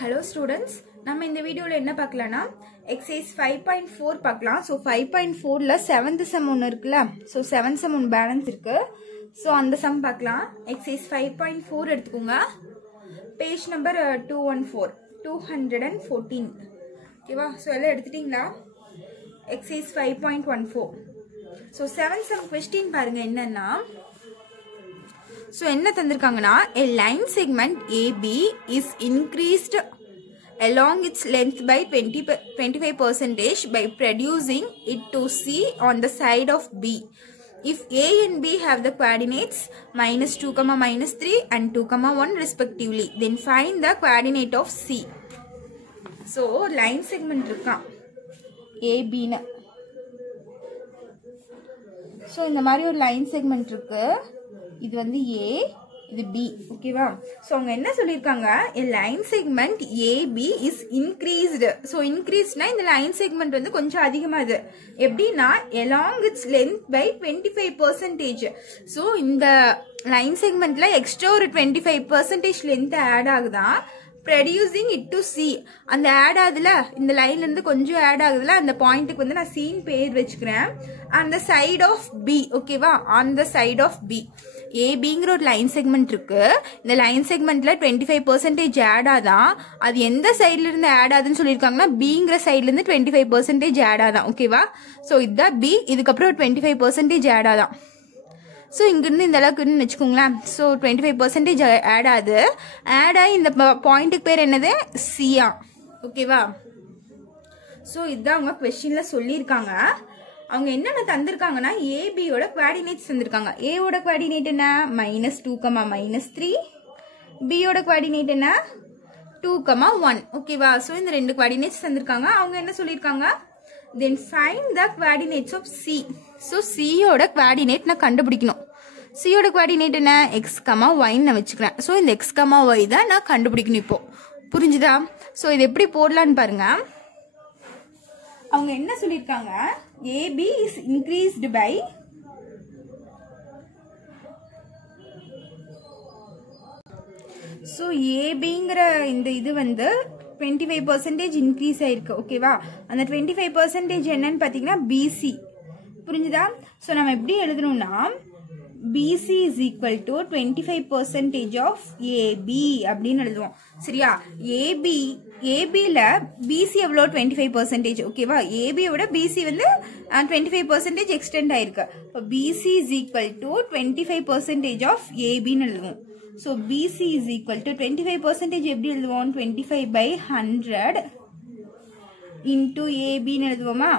Hello students, நம்ம இந்த வீடியோல என்ன பார்க்கலாம்னா exercise 5.4 பார்க்கலாம். So 5.4ல 7th sum ஒன்னு இருக்குல. So 7th sum ஒன்னு பேலன்ஸ் இருக்கு. So அந்த sum பார்க்கலாம். exercise 5.4 எடுத்துக்கோங்க. Page number 214. ஓகேவா? So எல்லாம் எடுத்துட்டீங்களா? exercise 5.14. So 7th sum question பாருங்க என்னன்னா So என்ன தந்திருக்காங்கன்னா a line segment AB is increased along its length by 25% by producing it to C on the side of B. If A and B have the coordinates -2, -3 and 2, 1 respectively, then find the coordinate of C. So line segment இருக்கான் AB னு. So இந்த மாதிரி ஒரு line segment இருக்கு. இது வந்து A, இது B, ஓகேவா? சோ அவங்க என்ன சொல்லிருக்காங்க? a line segment AB is increased. So increasedனா இந்த line segment வந்து கொஞ்சம் அதிகமாகுது. எப்படின்னா along its length by 25%. So இந்த line segmentல எக்ஸ்ட்ரா ஒரு 25% length ஆட் ஆகுதான். Producing it to C. அந்த ஆட் ஆகுதுல, இந்த லைன்ல இருந்து கொஞ்சம் ஆட் ஆகுதுல, அந்த பாயிண்ட்டுக்கு வந்து நான் C ன்னு பேர் வச்சுக்கிறேன். அந்த சைடு ஆஃப் B, ஓகேவா? அந்த சைடு ஆஃப் B. ABங்கிற ஒரு லைன் செக்மெண்ட் இருக்கு. இந்த லைன் செக்மெண்ட்ல 25% ஆட் ஆதான். அது எந்த சைட்ல இருந்து ஆட் ஆகுதுன்னு சொல்லியிருக்காங்கன்னா Bங்கிற சைட்ல இருந்து 25% ஆட் ஆதான், ஓகேவா? சோ இதுதான் B, இதுக்கப்புறம் 25% ஆட் ஆதான். ஸோ இங்கிருந்து இந்த அளவுக்குன்னு வச்சுக்கோங்களேன். ஸோ 25% ஆட் ஆகுது. ஆட் ஆகி இந்த பாயிண்ட்டுக்கு பேர் என்னது? சியா, ஓகேவா? ஸோ இதுதான் அவங்க கொஸ்டின்ல சொல்லியிருக்காங்க. அவங்க என்னென்ன தந்திருக்காங்கன்னா ஏபியோட குவாடினேட்ஸ் தந்திருக்காங்க. ஏவோட குவாடினேட் என்ன? -2, -3. பியோட குவாடினேட் என்ன? 2, 1, ஓகேவா? ஸோ இந்த ரெண்டு குவாடினேட்ஸ் தந்திருக்காங்க. அவங்க என்ன சொல்லியிருக்காங்க? Then find the coordinates of C. So C யோட coordinate நான் கண்டுபிடிக்கணும். C யோட coordinate என்ன? x, y நான் வச்சுக்கிறேன். So இந்த x, y தான் நான் கண்டுபிடிக்கணும் இப்போ. புரிஞ்சுதா? So இது எப்படி போடலான்னு பாருங்க. அவங்க என்ன சொல்லிருக்காங்க? AB is increased by So ABங்கிற இந்த இது வந்து 25% இன்க்ரீஸ் ஆயிருக்கு, ஓகேவா? அந்த 25% என்னன்னு பாத்தீங்கன்னா BC. புரிஞ்சுதா? சோ நம்ம எப்படி எழுதணும்னா BC is equal to 25% of AB அப்படின்னு எழுதுவோம். சரியா? ABல BC எவ்வளோ? 25%, ஓகேவா? AB விட BC வந்து 25% எக்ஸ்டெண்ட் ஆயிருக்கு. இப்போ BC is equal to 25% of ABன்னு எழுதுவோம். So BC is equal to 25% எப்படி எழுதுவோம்? 25/100 into AB ன்னு எழுதுவோமா?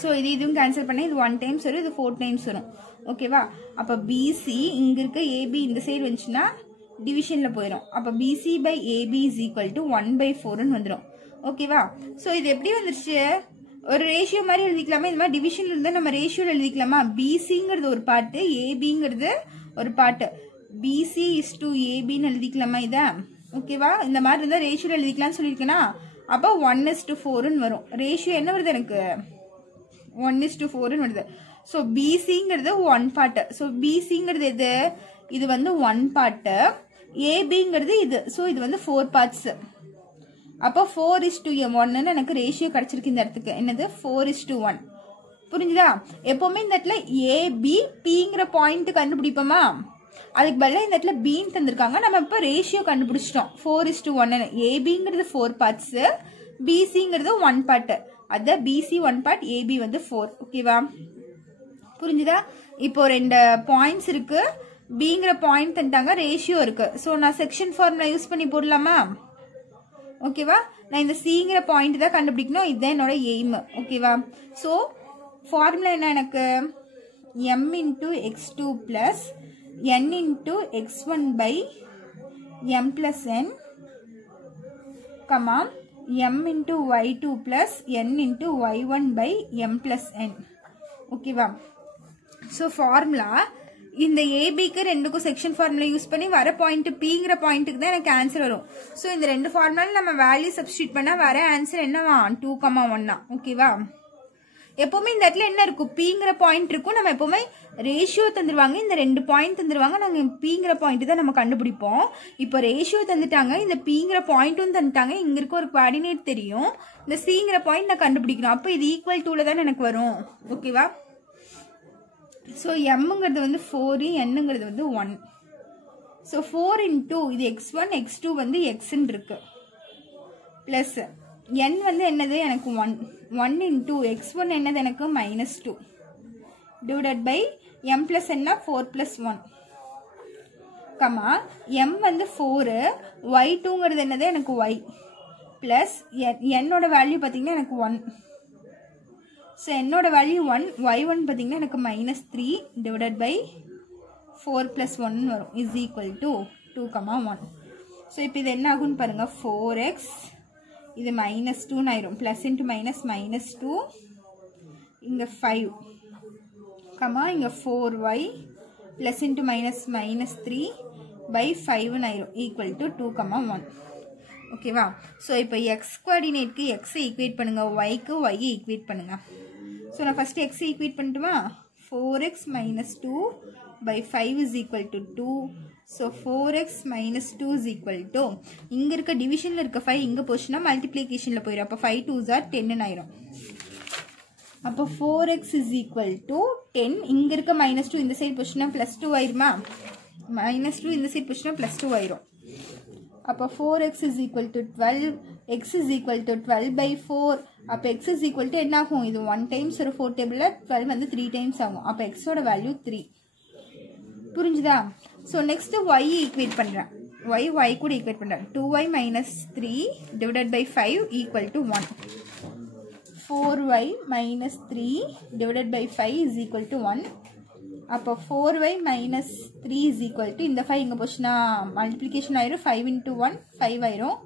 So இதுவும் கேன்சல் பண்ண இது 1 times வரும், இது 4 times வரும், ஓகேவா? அப்ப BC இங்க இருக்க AB இந்த சைடு வந்துச்சுன்னா டிவிஷன்ல போயிடும். அப்ப BC by AB is equal to 1/4 ன்னு வந்துடும், ஓகேவா? So இது எப்படி வந்துருச்சு? ஒரு ரேஷியோ மாதிரி எழுதிக்கலாமா? இந்த மாதிரி டிவிஷன்ல இருந்தா நம்ம ரேஷியோல எழுதிக்கலாமா? BCங்கிறது ஒரு பார்ட், ABங்கிறது ஒரு part. BC is to AB ன்னு எழுதிக்கலாமா இத? ஓகேவா? இந்த மாதிரி இருந்தா ரேஷியோல எழுதிக்கலாம்னு சொல்லிருக்கேனா? அப்ப 1:4 ன்னு வரும். ரேஷியோ என்ன வருது எனக்கு? 1:4 ன்னு வருது. சோ BCங்கிறது 1 பார்ட். சோ BCங்கிறது எது? இது வந்து 1 பார்ட். ABங்கிறது இது. சோ இது வந்து 4 பார்ட்ஸ். அப்ப 4:1 ன்னு எனக்கு ரேஷியோ கிடைச்சிருக்கு இந்த இடத்துக்கு. என்னது? 4:1. புரிஞ்சுதா? எப்பவுமே இந்த இடத்துல AB Pங்கிற பாயிண்ட் கண்டுபிடிப்போமா? அதுக்கு பதிலா இந்த இடத்துல B ன்னு தந்திருக்காங்க. நம்ம இப்ப ரேஷியோ கண்டுபிடிச்சிட்டோம். 4:1. ABங்கிறது 4 பார்ட்ஸ், BCங்கிறது 1 பார்ட். அத BC 1 பார்ட், AB வந்து 4, ஓகேவா? புரிஞ்சுதா? இப்போ ரெண்டு பாயிண்ட்ஸ் இருக்கு. Bங்கிற பாயிண்ட் தந்தாங்க, ரேஷியோ இருக்கு. சோ நான் செக்ஷன் ஃபார்முலா யூஸ் பண்ணி போடலாமா? ஓகேவா? நான் இந்த Cங்கிற பாயிண்ட் தான் கண்டுபிடிக்கணும். இதுதான் என்னோட எய்ம், ஓகேவா? சோ ஃபார்முலா என்ன எனக்கு? m into x2 plus n into x1 by m plus n, comma m into y2 plus n into y1 by m plus n, ஓகேவா? சோ ஃபார்முலா இந்த ABக்கு ரெண்டுக்கும் செக்ஷன் ஃபார்முலா யூஸ் பண்ணி வர point Pங்கிற பாயிண்ட்டுக்கு தான் எனக்கு ஆன்சர் வரும். சோ இந்த ரெண்டு ஃபார்முலால நம்ம வேல்யூ சப்ஸ்டிட்யூட் பண்ணா வர ஆன்சர் என்னவா? 2, 1 தான், ஓகேவா? எப்பவுமே இந்த இடத்துல என்ன இருக்கும், பீங்கிற பாயிண்ட் இருக்கும். நம்ம எப்பவுமே ரேஷியோ தந்துருவாங்க, இந்த 2 பாயிண்ட் தந்துருவாங்க, நாங்கள் பீங்கிற பாயிண்ட் தான் நம்ம கண்டுபிடிப்போம். இப்போ ரேஷியோ தந்துட்டாங்க, இந்த பீங்கிற பாயிண்ட்டும் தந்துட்டாங்க, இங்க இருக்க ஒரு கோஆர்டினேட் தெரியும், இந்த சிங்கிற பாயிண்ட் நான் கண்டுபிடிக்கணும். அப்போ இது ஈக்குவல் டூல தான் எனக்கு வரும். ஓகேவா? ஸோ எம்ங்கிறது வந்து 4, என்னங்கிறது வந்து 1. ஸோ 4 into இது x1 x2 வந்து xன்னு இருக்கு, பிளஸ் n வந்து என்னது எனக்கு 1 into x1 என்னது எனக்கு -2 divided by m plus n 4 plus 1 comma m வந்து 4, y2ங்கிறது என்னது எனக்கு y பிளஸ் என்னோட வேல்யூ பார்த்தீங்கன்னா எனக்கு 1. ஸோ என்னோட வேல்யூ 1, y1 பார்த்தீங்கன்னா எனக்கு -3 டிவைடட் பை 4 plus 1 வரும் இஸ் ஈக்குவல் டு 2,1. ஸோ இப்போ இது என்ன ஆகும்னு பாருங்க, 4x இது -2 ஆயிரும், பிளஸ் இன்ட்டு மைனஸ் -2 இங்கே 5 கமா இங்கே 4y plus into minus -3 by 5 ஆயிரும் ஈக்குவல் டு 2,1. ஓகேவா? ஸோ இப்போ எக்ஸ் கோஆர்டினேட்க்கு எக்ஸை ஈக்குவேட் பண்ணுங்க, ஒய்க்கு ஒய்யை ஈக்குவேட் பண்ணுங்க. ஸோ நான் ஃபஸ்ட்டு எக்ஸை equate பண்ணிட்டுமா, 4x - 2 by 5 is equal to 2. So 4x - 2 is equal to, இங்க இருக்க டிவிஷன்ல இருக்க 5 இங்க போச்சுன்னா மல்டிப்ளிகேஷன்ல போயிடும். அப்போ 5 2s are 10 ஆயிரும். அப்போ 4x is equal to 10. இங்க இருக்க -2 இந்த சைடு போச்சுன்னா +2 ஆயிருமா, -2 இந்த சைடு போச்சுன்னா +2 ஆயிரும். அப்போ 4x is equal to 12, x is equal to 12 by 4. அப்போ x is equal to என்ன ஆகும், இது 1 times ஒரு 4 டேபிள்ல 12 வந்து 3 times ஆகும். அப்போ x ஓட வேல்யூ 3. புரிஞ்சுதா? ஸோ நெக்ஸ்ட் y ஈக்குவேட் பண்ணுறேன், y கூட ஈக்குவேட் பண்ணுறேன். 2y - 3 divided by 5 equal to 1. 4y - 3 divided by 5 is equal to 1. அப்போ 4y - 3 இஸ் ஈக்குவல் டு, இந்த 5 இங்கே போச்சுன்னா மல்டிப்ளிகேஷன் ஆயிரும், 5 into 1 5 ஆயிரும்.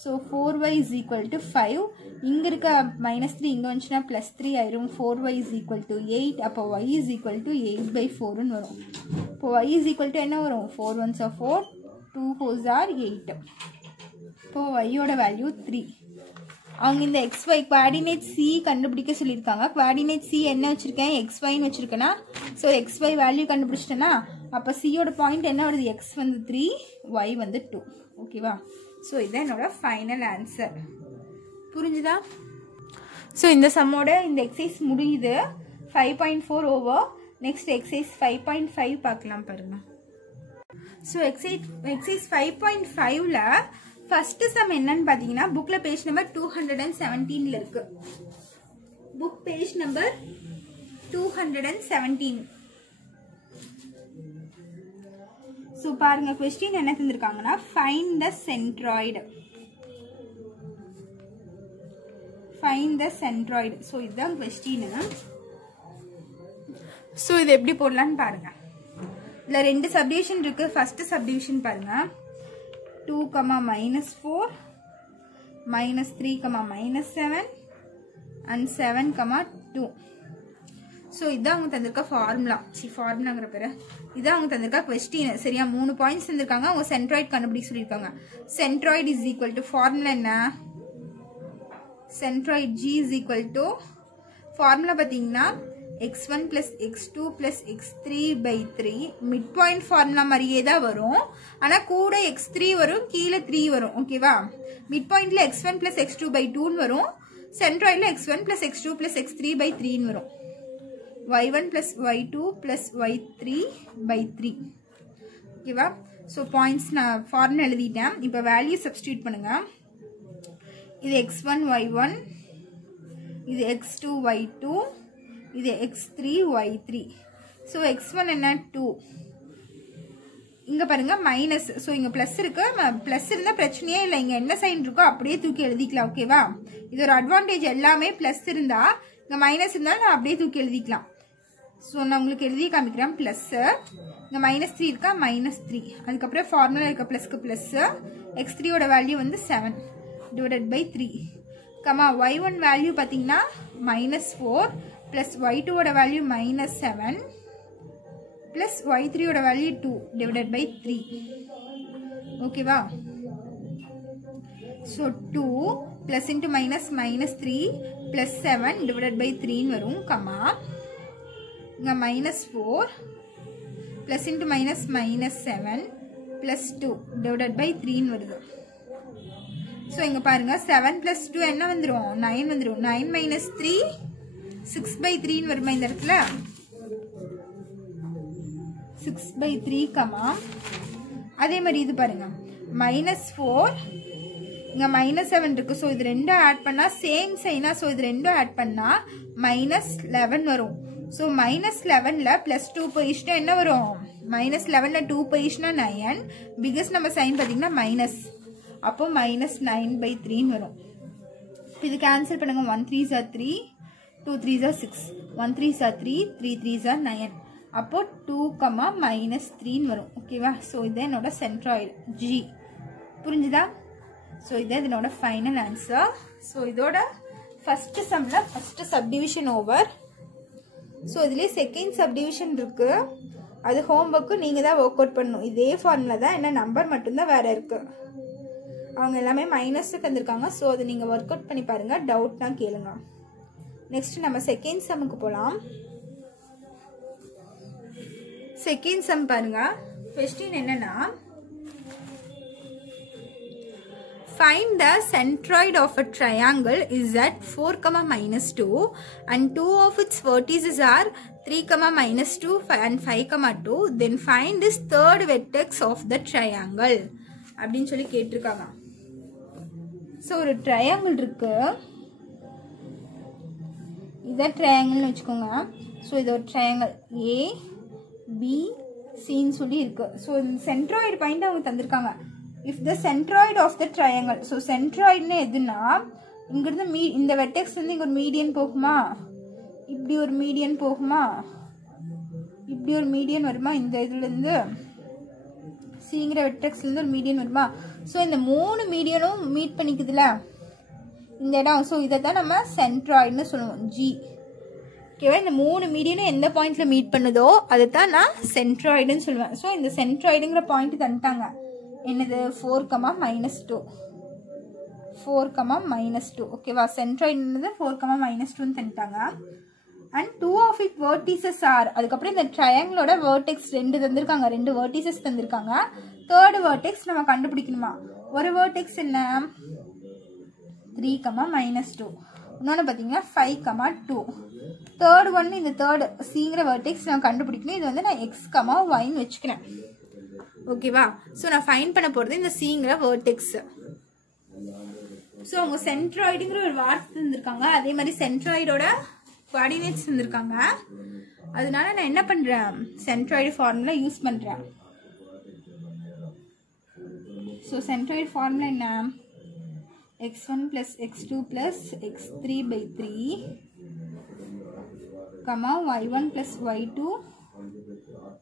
So 4y is equal to 5. இங்கே இருக்க -3 இங்கே வந்துச்சுன்னா +3 ஆயிரும். 4y is equal to 8. அப்போ y இஸ் ஈக்குவல் டு 8/4ன்னு வரும். இப்போ y இஸ் ஈக்குவல் டு என்ன வரும், 4 1s are 4, 2 4s are 8. இப்போ y-ஓட வேல்யூ 3. அவங்க இந்த xy கோஆர்டினேட் c கண்டுபிடிக்க சொல்லியிருக்காங்க. கோஆர்டினேட் c என்ன வச்சுருக்கேன், xyன்னு வச்சுருக்கேன்னா, ஸோ xy வேல்யூ கண்டுபிடிச்சிட்டேன்னா அப்போ c-யோட பாயிண்ட் என்ன வருது, x வந்து 3, y வந்து 2. ஓகேவா? ஸோ இதுதான் என்னோட ஃபைனல் ஆன்சர். புரிஞ்சுதா? ஸோ இந்த சம்மோட இந்த எக்ஸசைஸ் முடியுது. 5.4 ஓவர். நெக்ஸ்ட் எக்ஸசைஸ் 5.5 பார்க்கலாம் பாருங்க. ஸோ எக்ஸசைஸ் 5.5ல ஃபர்ஸ்ட் சம் என்னன்னு பார்த்தீங்கன்னா, புக்கில் பேஜ் நம்பர் 217 இருக்கு. Book page number 217. ஸோ பாருங்க, கொஸ்டின் என்ன தந்திருக்காங்கன்னா, find the centroid. Find the centroid. So இதுதான் கொஸ்டின். ஸோ இது எப்படி போடலான்னு பாருங்க. இதில் 2 சப்டிவிஷன் இருக்கு. ஃபர்ஸ்ட் சப்டிவிஷன் பாருங்க, 2, -4, -3, -7 and 7, 2. ஸோ இதான் அவங்க தந்திருக்க ஃபார்முலா. ஃபார்முலாங்கிற பேரு இதான் அவங்க தந்திருக்க கொஸ்டின். சரியா? 3 பாயிண்ட்ஸ் தந்திருக்காங்க. அவங்க சென்ட்ராய்டு கண்டுபிடிக்க சொல்லியிருக்காங்க. Centroid is equal to, formula என்ன, centroid g is equal to, formula பார்த்தீங்கன்னா x1 plus x2 plus x3/3. Mid point formula மாதிரியே தான் வரும், ஆனால் கூட x3 வரும், கீழே 3 வரும். ஓகேவா? மிட் பாயிண்ட்ல x1 plus x2/2 வரும், சென்ட்ராய்டில் x1 plus x2 plus x3/3 வரும். y1 plus y2 plus y3/3. ஓகேவா? ஸோ பாயிண்ட்ஸ் நான் ஃபார்முலா எழுதிட்டேன். இப்போ வேல்யூ சப்ஸ்டியூட் பண்ணுங்க. இது x1 y1, இது x2 y2, இது x3 y3. ஸோ x1 என்ன 2, இங்கே பாருங்க மைனஸ். ஸோ இங்கே ப்ளஸ் இருக்கு, ப்ளஸ் இருந்தால் பிரச்சனையே இல்லை, இங்கே என்ன சைன் இருக்கோ அப்படியே தூக்கி எழுதிக்கலாம். ஓகேவா? இது ஒரு அட்வான்டேஜ். எல்லாமே ப்ளஸ் இருந்தா, இங்கே மைனஸ் இருந்தாலும் நான் அப்படியே தூக்கி எழுதிக்கலாம். ஸோ நான் உங்களுக்கு எழுதி காமிக்கிறேன். ப்ளஸ் இங்கே -3 இருக்கா, -3. அதுக்கப்புறம் ஃபார்முலா இருக்க ப்ளஸ்க்கு ப்ளஸ், x3யோட வேல்யூ வந்து 7 டிவைடட் பை 3. y1 வேல்யூ பார்த்தீங்கன்னா -4 ப்ளஸ் y2வோட வேல்யூ -7 ப்ளஸ் y3யோட வேல்யூ 2 டிவைடட் பை 3. ஓகேவா? So 2 plus into minus minus 3 plus 7 divided by 3 வரும் கமா இங்க minus 4 plus into minus minus 7 plus 2 divided by 3 வருது. So இங்க பாருங்க 7 plus 2 என்ன வந்துரும் 9 வந்துரும். 9 minus 3 6 by 3 வருமா இந்த இடத்துல 6 by 3 கமா அதே மாதிரி இது பாருங்க minus 4 இங்க minus 7 இருக்கு. சோ இது ரெண்டும் ஆட் பண்ணா சேம் சைனா. சோ இது ரெண்டும் ஆட் பண்ணா minus 11 வரும். சோ minus 11 ல plus 2 போயிடுச்சுனா என்ன வரும் minus 11 ல 2 போயிடுச்சுனா 9. பிகஸ்ட் நம்ம சைன் பாத்தீங்கன்னா minus. அப்போ minus 9 by 3 வரும். இது கேன்சல் பண்ணுங்க. 1 3s are 3 2 3s are 6 1 3s are 3 3 3s are 9. அப்போ 2, minus 3 வரும். ஓகேவா? சோ இது என்னோட சென்ட்ராய்டு G. புரிஞ்சுதா? சோ இது இதனோட ஃபைனல் ஆன்சர். சோ இதோட ஃபர்ஸ்ட் சம்ல ஃபர்ஸ்ட் சப்டிவிஷன் ஓவர். சோ இதுலயே செகண்ட் சப்டிவிஷன் இருக்கு. அது ஹோம்வொர்க் நீங்க தான் வொர்க் அவுட் பண்ணணும். இதே ஃபார்முலா தான், என்ன நம்பர் மட்டும் தான் வேற இருக்கு. அவங்க எல்லாமே மைனஸ்க்கு வந்திருக்காங்க. சோ அது நீங்க வொர்க் அவுட் பண்ணி பாருங்க. டவுட்னா கேளுங்க. நெக்ஸ்ட் நம்ம செகண்ட் சம்முக்கு போலாம். செகண்ட் சம் பாருங்க. क्वेश्चन என்னன்னா find the centroid of a triangle is at 4, minus 2 and two of its vertices are 3, minus 2 and 5, 2. Then find this third vertex of the triangle. அப்படின்னு சொல்லி கேட்டிருக்காங்க. ஸோ ஒரு triangle இருக்கு. இதான் ட்ரையாங்கிள்னு வச்சுக்கோங்க. ஸோ இது ஒரு ட்ரையாங்கிள் ஏ பி சின்னு சொல்லி இருக்கு. ஸோ இந்த சென்ட்ராய்டு பாயிண்ட் அவங்க தந்திருக்காங்க. If the centroid of the triangle, so centroid னு எதுனா இங்கிருந்து இந்த வெர்டெக்ஸ் வந்து இங்க ஒரு மீடியன் போகுமா, இப்படி ஒரு மீடியன் போகுமா, இப்படி ஒரு மீடியன் வருமா, இந்த இதுல இருந்து சிங்கிற வெர்டெக்ஸ்ல இருந்து ஒரு மீடியன் வருமா. ஸோ இந்த 3 மீடியனும் மீட் பண்ணிக்குதுல இந்த இடம். ஸோ இதை தான் நம்ம சென்ட்ராய்டுன்னு சொல்லுவோம் G. ஓகேவா? இந்த 3 மீடியனும் எந்த பாயிண்ட்ல மீட் பண்ணுதோ அதை தான் நான் சென்ட்ராய்டுன்னு சொல்லுவேன். ஸோ இந்த சென்ட்ராய்டுங்கிற பாயிண்ட் தந்துட்டாங்க. என்னது 4, minus 2 4, minus 2. ஓகேவா? சென்ட்ராய்டு என்னது 4, minus 2 தந்துட்டாங்க. and two of its vertices are, அதுக்கப்புறம் இந்த ட்ரையாங்கிளோட வெர்டெக்ஸ் 2 தந்திருக்காங்க. 2 வெர்டிசஸ் தந்திருக்காங்க. தேர்ட் வெர்டெக்ஸ் நம்ம கண்டுபிடிக்கணுமா. ஒரு வெர்டெக்ஸ் என்ன 3, minus 2. இன்னொன்று பார்த்தீங்கன்னா 5, 2. தேர்ட் ஒன்று இந்த தேர்ட் சிங்கிற வெர்டெக்ஸ் நான் கண்டுபிடிக்கணும். இது வந்து நான் x, yன்னு வச்சுக்கிறேன். ஓகேவா? ஸோ நான் ஃபைண்ட் பண்ண போகிறது இந்த சிங்கிற வெர்டெக்ஸ். ஸோ அவங்க சென்ட்ராய்டுங்கிற ஒரு வார்த்தை தந்திருக்காங்க. அதே மாதிரி சென்ட்ராய்டோட கோஆர்டினேட்ஸ் தந்திருக்காங்க. அதனால நான் என்ன பண்ணுறேன், சென்ட்ராய்டு ஃபார்முலா யூஸ் பண்ணுறேன். ஸோ சென்ட்ராய்டு ஃபார்முலா என்ன, x1 plus x2 plus x3 by 3, y1 plus y2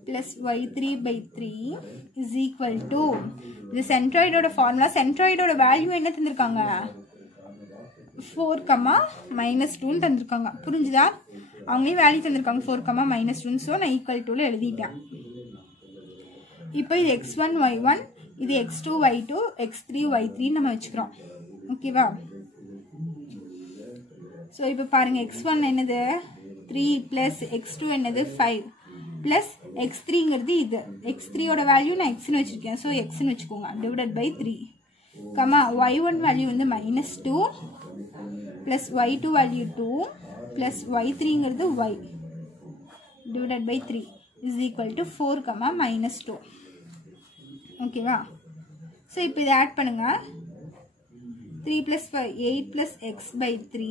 plus y3 by 3 is equal to, இது சென்ட்ராய்டோட ஃபார்முலா. சென்ட்ராய்டோட வேல்யூ என்ன தந்திருக்காங்க 4, minus 2 தந்திருக்காங்க. புரிஞ்சுதா? அவங்களே வேல்யூ தந்திருக்காங்க 4, minus 2. ஸோ நான் ஈக்குவல் டூல எழுதிட்டேன். இப்போ இது x1 y1, இது x2 y2, x3 y3 நம்ம வச்சுக்கிறோம். ஓகேவா? ஸோ இப்போ பாருங்க x1 என்னது 3 plus x2 என்னது 5 plus x3ங்கிறது இது. x3யோட வேல்யூ நான் xன்னு வச்சிருக்கேன். ஸோ xன்னு வச்சுக்கோங்க. டிவைடட் பை 3, y1 வேல்யூ வந்து minus 2 plus y2 value 2 plus y3ங்கிறது y divided by 3 is equal to 4, minus 2. ஓகேவா? ஸோ இப்போ இதை ஆட் பண்ணுங்க. 3 plus 5 8 plus x by 3,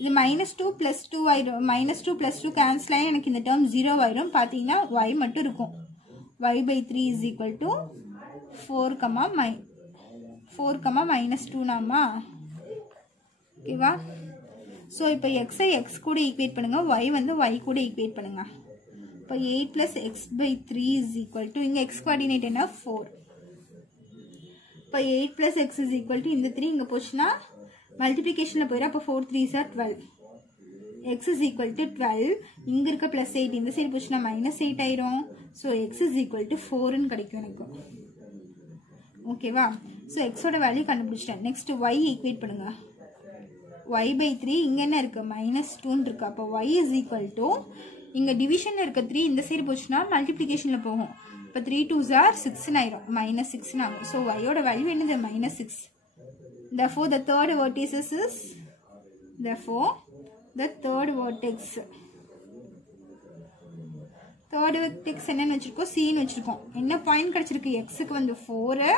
இது minus 2 plus 2 ஆயிரும். minus 2 plus 2 கேன்சல் ஆகி எனக்கு இந்த டேர்ம் 0 ஆயிரும். பார்த்தீங்கன்னா y மட்டும் இருக்கும். y by 3 is equal to 4, minus 2 நாமா. ஓகேவா? ஸோ இப்போ எக்ஸை எக்ஸ் கூட ஈக்குவேட் பண்ணுங்க, y வந்து y கூட ஈக்குவேட் பண்ணுங்க. இப்போ 8 plus x by 3 is equal to, இங்கே x கோஆர்டினேட் என்ன 4. இப்போ 8 plus x is equal to, இந்த 3 இங்கே போச்சுன்னா மல்டிப்ளிகேஷனில் போயிடும். அப்போ 4 3s are 12. x is equal to 12. இங்கே இருக்க plus 8 இந்த சைடு போச்சுன்னா minus 8 ஆயிரும். So x is equal to 4ன்னு கிடைக்கும் எனக்கு. ஓகேவா? ஸோ எக்ஸோட வேல்யூ கண்டுபிடிச்சிட்டேன். நெக்ஸ்ட் y ஈக்குவேட் பண்ணுங்க. y/3 இங்கே என்ன இருக்குது -2 இருக்குது. அப்போ y இஸ் ஈக்குவல் டு இங்கே டிவிஷனில் இருக்க 3 இந்த சைடு போச்சுன்னா மல்டிப்ளிகேஷனில் போகும். இப்போ 3 2s are 6 ஆயிரும், -6 ஆகும். ஸோ yயோட வேல்யூ என்னது -6. therefore the third vertex is the third vertex என்னன்னு வச்சிருக்கோம் cன்னு வச்சிருக்கோம். என்ன பாயிண்ட் கிடைச்சிருக்கு xக்கு வந்து 4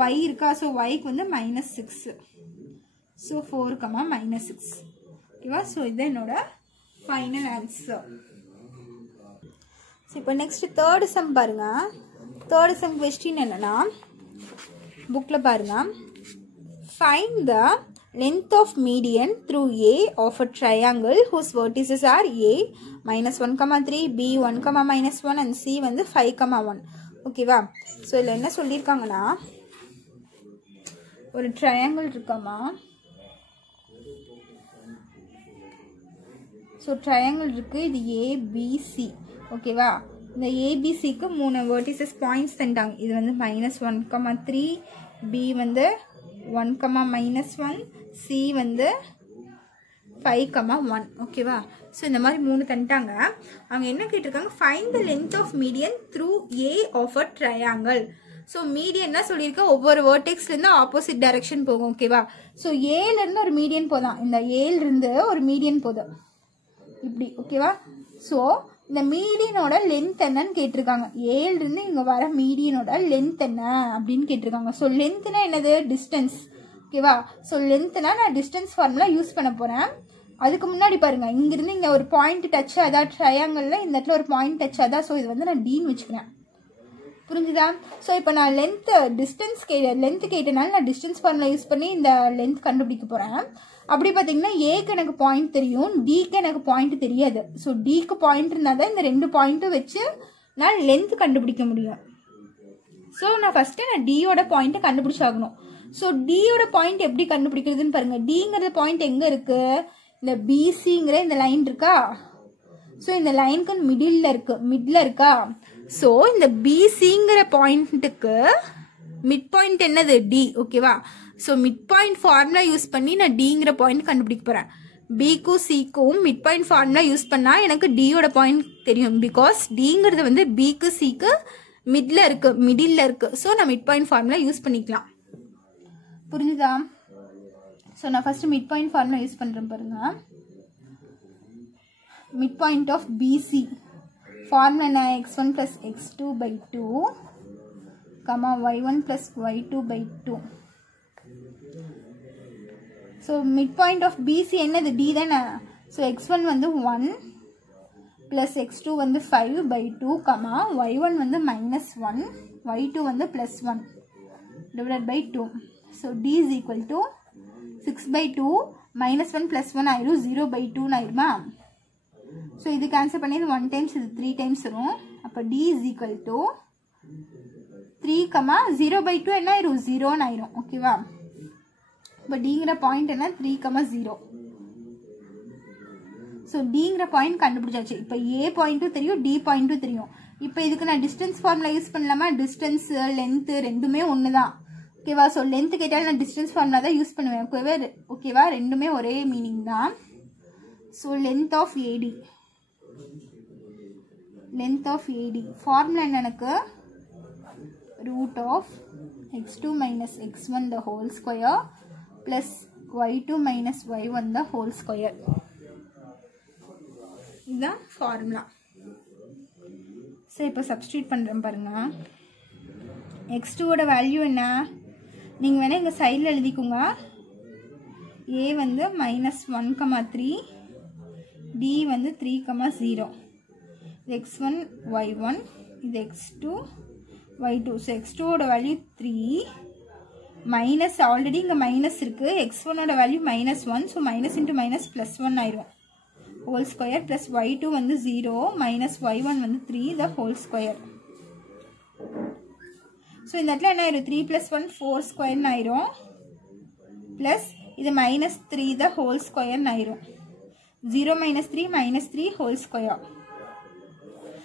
y இருக்கா. ஸோ yக்கு வந்து -6. ஸோ 4, -6 ஓகேவா. ஸோ இது என்னோட ஃபைனல் ஆன்சர். ஸோ இப்போ நெக்ஸ்ட் தேர்ட் சம் பாருங்க. தேர்ட் சம் கொஸ்டின் என்னன்னா புக்கில் பாருங்க. Find the length of median through A of a triangle whose vertices are A -1, 3, B 1, -1 and C வந்து 5, 1. ஓகேவா. ஸோ இதில் என்ன சொல்லியிருக்காங்கன்னா ஒரு ட்ரையாங்கிள் இருக்காமா. ஸோ ட்ரையாங்கிள் இருக்குது. இது ABC ஓகேவா. இந்த ABCக்கு 3 வெர்டிசஸ் பாயிண்ட்ஸ் தந்துட்டாங்க. இது வந்து -1, 3, B வந்து 1, -1, C வந்து 5, 1 ஓகேவா. ஸோ இந்த மாதிரி 3 தந்துட்டாங்க. அவங்க என்ன கேட்டிருக்காங்க, find the length of median through A of a triangle. So மீடியன்னா சொல்லியிருக்கேன் ஒவ்வொரு வேர்டெக்ஸ்லேருந்து ஆப்போசிட் டைரக்ஷன் போகும் ஓகேவா. ஸோ ஏலேருந்து ஒரு மீடியன் போதான். இந்த ஏலேருந்து ஒரு மீடியன் போதும் இப்படி ஓகேவா. ஸோ இந்த மீடியனோட லென்த் என்னன்னு கேட்டிருக்காங்க. ஏலேருந்து இங்கே வர மீடியனோட லென்த் என்ன அப்படின்னு கேட்டிருக்காங்க. ஸோ லென்த்னா என்னது டிஸ்டன்ஸ் ஓகேவா. ஸோ லென்த்னா நான் டிஸ்டன்ஸ் ஃபார்முலா யூஸ் பண்ண போகிறேன். அதுக்கு முன்னாடி பாருங்க, இங்கிருந்து இங்கே ஒரு பாயிண்ட் டச் ஆதா ட்ரையாங்கிளில் இந்த இடத்துல ஒரு பாயிண்ட் டச் ஆதா. ஸோ இது வந்து நான் டீன்னு வச்சுக்கிறேன். புரிஞ்சுதா. ஸோ இப்போ நான் டிஸ்டன்ஸ் கேட்டனால நான் டிஸ்டன்ஸ் ஃபார்முலா யூஸ் பண்ணி இந்த லென்த் கண்டுபிடிக்க போகிறேன். அப்படி பார்த்தீங்கன்னா ஏக்கு எனக்கு பாயிண்ட் தெரியும், டிக்கு எனக்கு பாயிண்ட் தெரியாது. ஸோ டிக்கு பாயிண்ட் இருந்தால் தான் இந்த 2 பாயிண்ட்டும் வச்சு நான் லென்த் கண்டுபிடிக்க முடியும். ஸோ நான் ஃபஸ்ட்டு டியோட பாயிண்ட்டை கண்டுபிடிச்சாகணும். ஸோ டியோட பாயிண்ட் எப்படி கண்டுபிடிக்கிறதுன்னு பாருங்க. டிங்கிற பாயிண்ட் எங்கே இருக்கு, இந்த பிசிங்கிற இந்த லைன் இருக்கா. ஸோ இந்த லைனுக்கு மிடில் இருக்கா. ஸோ இந்த பிசிங்கிற பாயிண்ட்டுக்கு மிட் பாயிண்ட் என்னது டி ஓகேவா. So mid point formula use பண்ணி நான் டிங்கிற பாயிண்ட் கண்டுபிடிக்க போகிறேன். பிக்கும் சிக்கும் மிட் பாயிண்ட் ஃபார்முலா யூஸ் பண்ணால் எனக்கு டியோட பாயிண்ட் தெரியும். பிகாஸ் டிங்கிறது வந்து பிக்கு சிக்கு மிடில் இருக்கு. ஸோ நான் மிட் பாயிண்ட் ஃபார்முலா யூஸ் பண்ணிக்கலாம். புரிஞ்சுதா. ஸோ நான் first mid point formula use பண்ணுறேன் பாருங்க. Mid point of PC formula என்ன, x1 + x2/2, y1 + y2/2. So mid point of PC என்னது டி தானே. ஸோ x1 வந்து 1 + x2 வந்து 5/2, y1 வந்து -1, y2 வந்து +1 /2. So d is equal to 6/2 -1 + 1 ஆயிரும் 0/2 ஆயிருமா. ஸோ இது கேன்சல் பண்ணி 1 டைம்ஸ் இது 3 டைம்ஸ் வரும். அப்போ d is equal to 3, 0/2 என்ன ஆயிரும் 0 ஆயிரும் ஓகேவா. இப்போ டிங்கிற பாயிண்ட் என்ன 3, 0. ஸோ டிங்கிற பாயிண்ட் கண்டுபிடிச்சாச்சு. இப்போ ஏ பாயிண்ட்டும் தெரியும், டி பாயிண்ட்டும் தெரியும். இப்போ இதுக்கு நான் டிஸ்டன்ஸ் ஃபார்முலா யூஸ் பண்ணலாமா. டிஸ்டன்ஸ் லென்த்து ரெண்டுமே ஒன்று தான் ஓகேவா. ஸோ லென்த்து கேட்டாலும் நான் டிஸ்டன்ஸ் ஃபார்முலா தான் யூஸ் பண்ணுவேன் ஓகேவா. ரெண்டுமே ஒரே மீனிங் தான். So length of AD formula என்ன எனக்கு √(x2 - x1) the whole square plus y2 - y1 the whole square. இதுதான் ஃபார்முலா. ஸோ இப்போ சப்ஸ்டியூட் பண்ணுறேன் பாருங்க. x2ஓட வேல்யூ என்ன, நீங்கள் வேணால் இங்கே சைடில் எழுதிக்கோங்க. a வந்து -1, 3, d வந்து 3, 0. இது x1 y1, இது x2 y2. ஸோ x2ஓட வேல்யூ 3 மைனஸ் ஆல்ரெடி இங்கே மைனஸ் இருக்குது. x1ஓட value -1. So minus into minus +1 ஆயிரும் ஹோல் ஸ்கொயர். ப்ளஸ் y2 வந்து 0 -y1 வந்து 3 த ஹோல் ஸ்கொயர். ஸோ இந்த இடத்துல என்ன ஆயிரும் 3 + 1 4 ஸ்கொயர்னு ஆயிரும். ப்ளஸ் இது -3 த ஹோல் ஸ்கொயர்னு ஆயிரும். 0 - 3 -3 ஹோல் ஸ்கொயர்.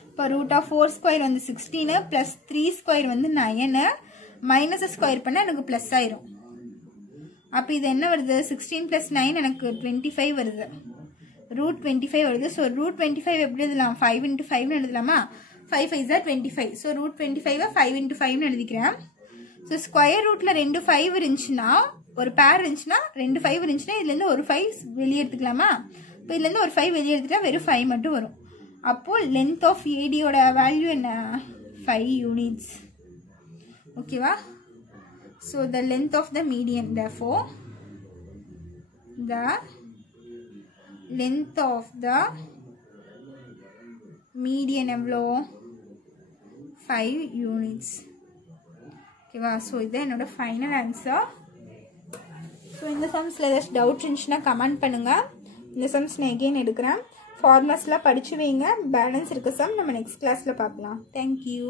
இப்போ √4² வந்து 16 + 3² வந்து 9 மைனஸை ஸ்கொயர் பண்ணால் எனக்கு ப்ளஸ் ஆயிரும். அப்போ இது என்ன வருது, 16 + 9 எனக்கு 25 வருது, √25 வருது. ஸோ √25 எப்படி எழுதலாம், 5 × 5 எழுதலாமா, 5 5 is 25. ஸோ √25 5 × 5 எழுதிக்கிறேன். ஸோ ஸ்கொயர் ரூட்டில் 2 5 இருந்துச்சுன்னா, ஒரு பேர் இருந்துச்சுன்னா, 2 5 இருந்துச்சுன்னா இதுலேருந்து ஒரு 5 வெளியே எடுத்துக்கலாமா. இப்போ இதுலேருந்து ஒரு 5 வெளியே எடுத்துட்டா வெறும் 5 மட்டும் வரும். அப்போது லென்த் ஆஃப் ஏடியோட வேல்யூ என்ன, 5 யூனிட்ஸ். ஓகேவா. So the length of the median, therefore the length of the median எவ்வளோ, 5 யூனிட்ஸ். ஓகேவா. ஸோ இதுதான் என்னோட ஃபைனல் ஆன்சர். ஸோ இந்த சம்ஸில் ஏதாச்சும் டவுட் இருந்துச்சுன்னா கமெண்ட் பண்ணுங்கள். இந்த சம்ஸ் நான் எகெயின் எடுக்கிறேன். ஃபார்மர்ஸ்லாம் படித்து வைங்க. பேலன்ஸ் இருக்க சம் நம்ம நெக்ஸ்ட் கிளாஸில் பார்க்கலாம். தேங்க்யூ.